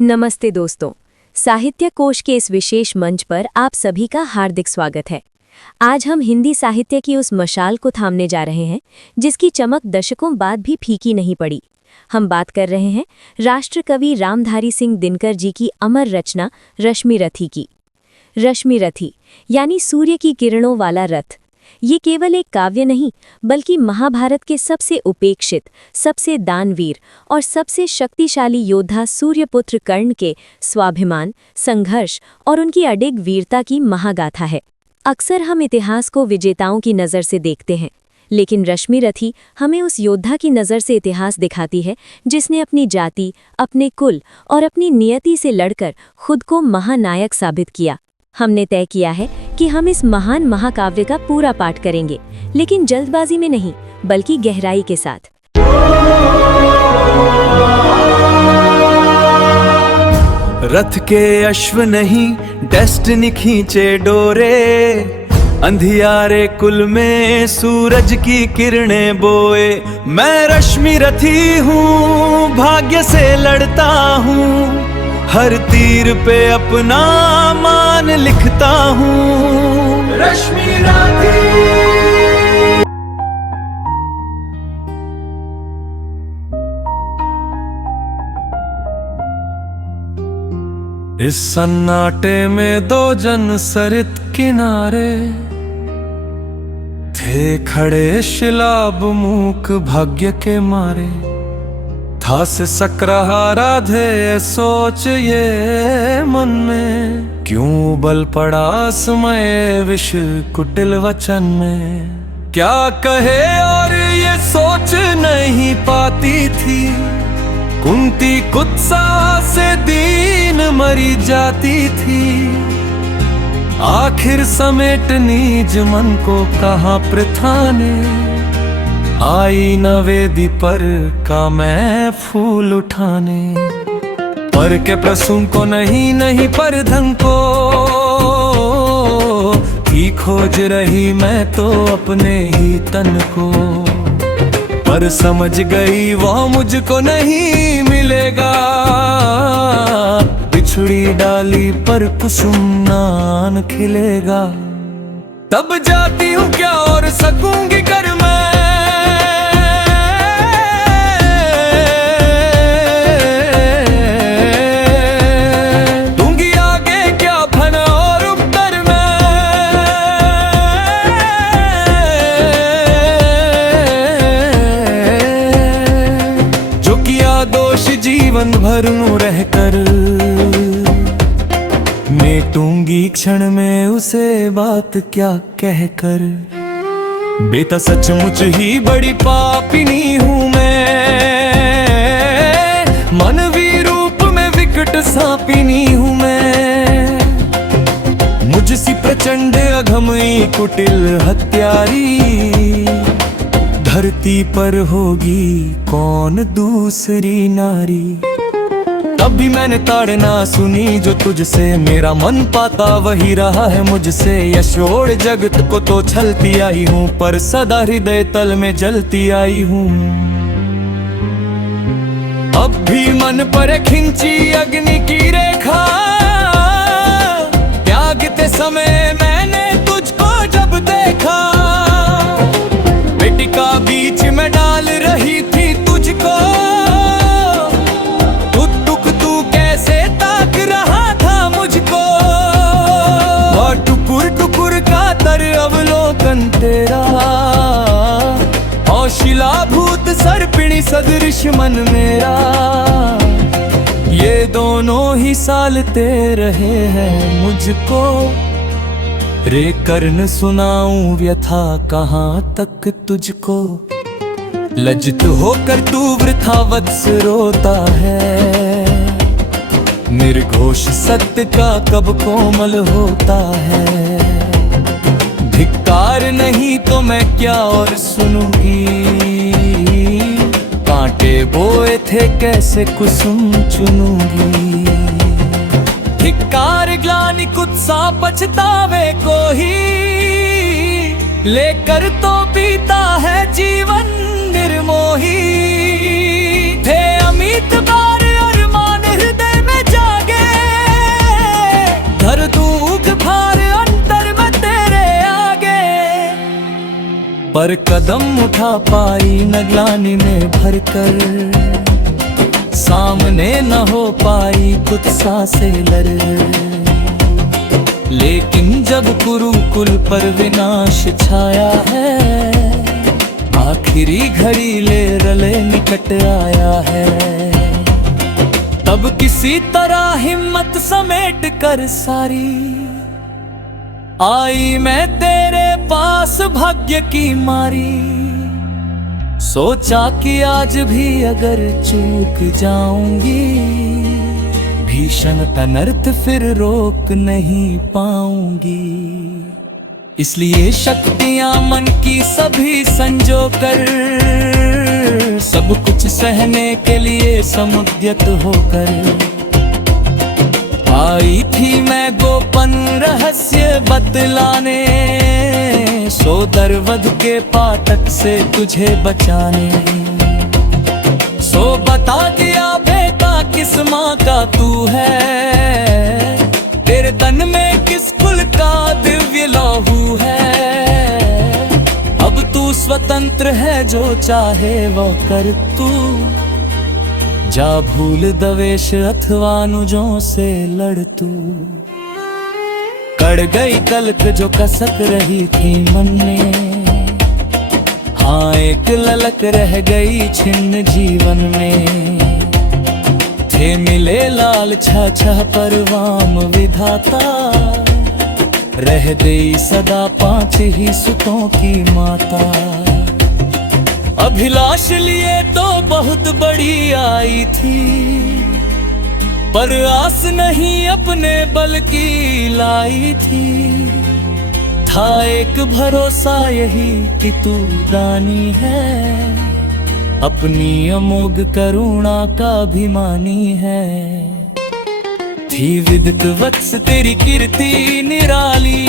नमस्ते दोस्तों, साहित्य कोश के इस विशेष मंच पर आप सभी का हार्दिक स्वागत है। आज हम हिंदी साहित्य की उस मशाल को थामने जा रहे हैं जिसकी चमक दशकों बाद भी फीकी नहीं पड़ी। हम बात कर रहे हैं राष्ट्र कवि रामधारी सिंह दिनकर जी की अमर रचना रश्मि रथी की। रश्मि रथी यानी सूर्य की किरणों वाला रथ। ये केवल एक काव्य नहीं बल्कि महाभारत के सबसे उपेक्षित, सबसे दानवीर और सबसे शक्तिशाली योद्धा सूर्यपुत्र कर्ण के स्वाभिमान, संघर्ष और उनकी अडिग वीरता की महागाथा है। अक्सर हम इतिहास को विजेताओं की नज़र से देखते हैं, लेकिन रश्मि रथी हमें उस योद्धा की नज़र से इतिहास दिखाती है जिसने अपनी जाति, अपने कुल और अपनी नियति से लड़कर खुद को महानायक साबित किया। हमने तय किया है कि हम इस महान महाकाव्य का पूरा पाठ करेंगे, लेकिन जल्दबाजी में नहीं बल्कि गहराई के साथ। रथ के अश्व नहीं डेस्टिनी खींचे डोरे, अंधियारे कुल में सूरज की किरणें बोए। मैं रश्मि रथी हूँ, भाग्य से लड़ता हूँ, हर तीर पे अपना मान लिखता हूँ। रश्मि रथी। इस सन्नाटे में दो जन सरित किनारे थे खड़े, शिलाब मूक भाग्य के मारे। था से सक रहा राधे सोच ये मन में, क्यों बल पड़ा समय विष कुटिल वचन में। क्या कहे और ये सोच नहीं पाती थी, कुंती कुत्सा से दीन मरी जाती थी। आखिर समेट निज मन को कहाँ प्रथा ने, आई न वेदी पर का मैं फूल उठाने। पर के प्रसून को नहीं पर धन को ही खोज रही मैं तो अपने ही तन को। पर समझ गई वह मुझको नहीं मिलेगा, बिछड़ी डाली पर कुसुम नान खिलेगा। तब जाती हूँ क्या और सकूंगी कर मैं, दूंगी आगे क्या फन और उत्तर मैं। जो किया दोष जीवन भर रहकर, मेटूंगी क्षण में उसे बात क्या कहकर। बेटा सचमुच ही बड़ी पापिनी हूँ मैं, मानवी रूप में विकट सांपिनी हूँ मैं। मुझसी प्रचंड अघमई कुटिल हत्यारी, धरती पर होगी कौन दूसरी नारी। तब भी मैंने ताड़ना सुनी जो तुझसे, मेरा मन पाता वही रहा है मुझसे। यशोड़ जगत को तो छलती आई हूँ, पर सदा हृदय तल में जलती आई हूँ। अब भी मन पर खिंची अग्नि की रेखा, त्यागते समय मैंने तुझको जब देखा। बेटिका बीच में डाल रही थी तुझको, अवलोकन तेरा शिलाभूत सर्पिणी सदृश मन मेरा। ये दोनों ही सालते रहे हैं मुझको, रे कर्ण सुनाऊं व्यथा कहाँ तक तुझको। लज्जित होकर तू वृथा वत्स रोता है, निर्घोष सत्य का कब कोमल होता है। धिक्कार नहीं तो मैं क्या और सुनूंगी, कांटे बोए थे कैसे कुसुम चुनूंगी। धिक्कार ग्लानि कुत्सा पछतावे को ही, लेकर तो पीता है जीवन निर्मोही। थे अमित बार और मान हृदय में पर कदम उठा पाई न ग्लानि में भरकर, सामने न हो पाई कुछ सांसें लड़। लेकिन जब कुरुकुल पर विनाश छाया है, आखिरी घड़ी ले रले निकट आया है, तब किसी तरह हिम्मत समेट कर सारी आई मैं तेरे पास भाग्य की मारी। सोचा कि आज भी अगर चूक जाऊंगी, भीषण अनर्थ फिर रोक नहीं पाऊंगी। इसलिए शक्तियां मन की सभी संजो कर, सब कुछ सहने के लिए समुद्यत होकर आई थी मैं गोपन रहस्य बतलाने, सोदर वध के पातक से तुझे बचाने। सो बता दिया बेटा किस माँ का तू है, तेरे तन में किस कुल का दिव्य लहू है। अब तू स्वतंत्र है, जो चाहे वो कर तू, जा भूल दवेश अथवा अनुजों से लड़ तू। कड़ गई कलक जो कसक रही थी मन में, हाँ एक ललक रह गई छिन्न जीवन में। थे मिले लाल छह परवाम विधाता, रह गई सदा 5 ही सुतों की माता। अभिलाष लिए तो बहुत बड़ी आई थी, पर आस नहीं अपने बल की लाई थी। था एक भरोसा यही कि तू दानी है, अपनी अमोघ करुणा का अभिमानी है। थी विदित वत्स तेरी कीर्ति निराली,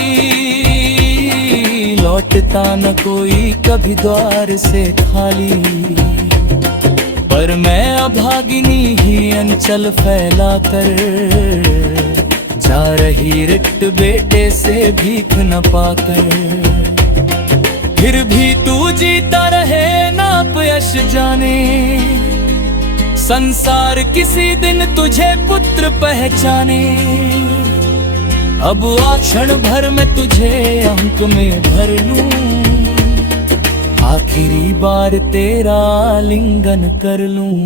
लौटता न कोई कभी द्वार से खाली। पर मैं अभागिनी ही अंचल फैला कर, जा रही रिक्त बेटे से भीख न पाकर। फिर भी तू जीता रहे ना अपयश जाने, संसार किसी दिन तुझे पुत्र पहचाने। अब आ क्षण भर में तुझे अंक में भर लूं, आखिरी बार तेरा आलिंगन कर लूं।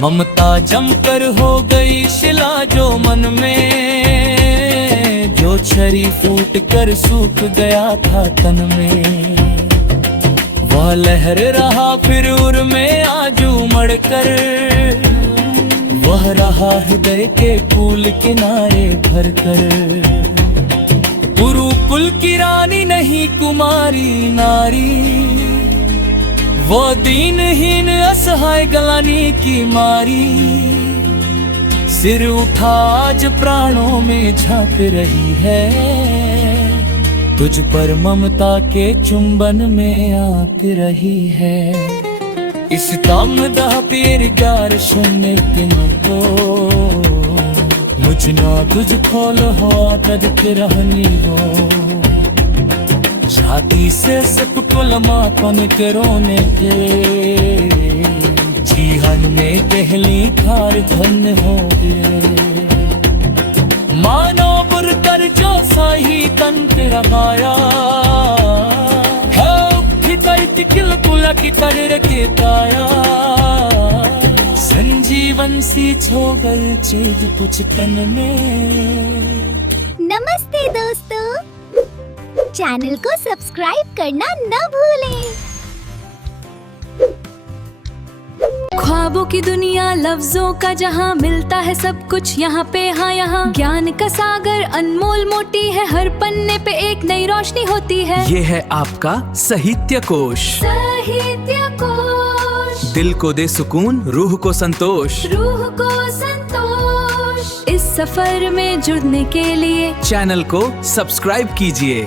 ममता जमकर हो गई शिला जो मन में, जो छरी फूट कर सूख गया था तन में। वह लहर रहा फिर उर में आज उमड़ कर, वह रहा हृदय के फूल किनारे भर कर। गुरुकुल की रानी नहीं कुमारी नारी, वो दीनहीन असहाय गलानी की मारी। सिर उठा आज प्राणों में झांक रही है, तुझ पर ममता के चुंबन में आंक रही है। इस कामदा पीर गार सुनने को, मुझ ना तुझ खोल हो कद के रहनी हो। छाती से सिपकुल मापन के रोने के, जीवन में पहली खार धन हो गए। मानो बुर कर जो सही तंत रमाया, टिकिल कुला की तरह के ताया। संजीवन सी छोगल चीज कुछ तन में। नमस्ते दोस्तों, चैनल को सब्सक्राइब करना न भूलें। ख्वाबों की दुनिया, लफ्जों का जहां, मिलता है सब कुछ यहाँ पे। हाँ यहाँ ज्ञान का सागर अनमोल मोटी है, हर पन्ने पे एक नई रोशनी होती है। ये है आपका साहित्य कोश। साहित्य कोश दिल को दे सुकून, रूह को संतोष। रूह को संतोष। इस सफर में जुड़ने के लिए चैनल को सब्सक्राइब कीजिए।